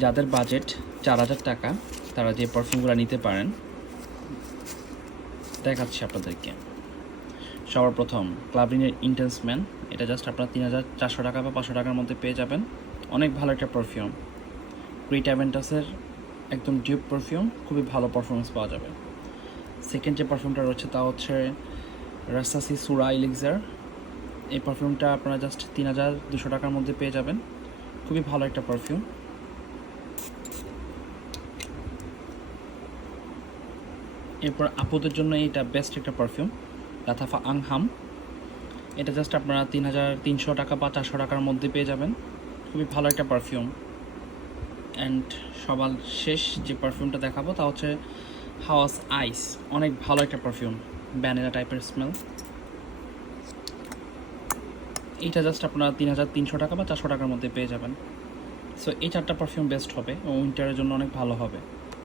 যাদের বাজেট 4000 টাকা তারা যে পারফিউমগুলো নিতে পারেন দেখাচ্ছি আপনাদেরকে। সবার প্রথম ক্লাবরিনের ইন্টেন্স ম্যান, এটা জাস্ট আপনার 3400 টাকা বা 500 টাকার মধ্যে পেয়ে যাবেন। অনেক ভালো একটা পারফিউম, ক্রিট অ্যাভেন্টাসের একদম ডিউপ পারফিউম, খুবই ভালো পারফরমেন্স পাওয়া যাবে। সেকেন্ড যে পারফিউমটা রয়েছে তা হচ্ছে রাসাসি সুরা ইলিক্সার। এই পারফিউমটা আপনারা জাস্ট 3200 টাকার মধ্যে পেয়ে যাবেন, খুবই ভালো একটা পারফিউম। এরপর আপুদের জন্য এইটা বেস্ট একটা পারফিউম, লাথাফা আংহাম। এটা জাস্ট আপনারা 3300 টাকা বা 400 টাকার মধ্যে পেয়ে যাবেন, খুবই ভালো একটা পারফিউম। অ্যান্ড সবার শেষ যে পারফিউমটা দেখাবো তা হচ্ছে হাওয়াস আইস, অনেক ভালো একটা পারফিউম, ভ্যানিলা টাইপের স্মেল। এইটা জাস্ট আপনারা 3300 টাকা বা 400 টাকার মধ্যে পেয়ে যাবেন। সো এই 4টা পারফিউম বেস্ট হবে এবং উইন্টারের জন্য অনেক ভালো হবে।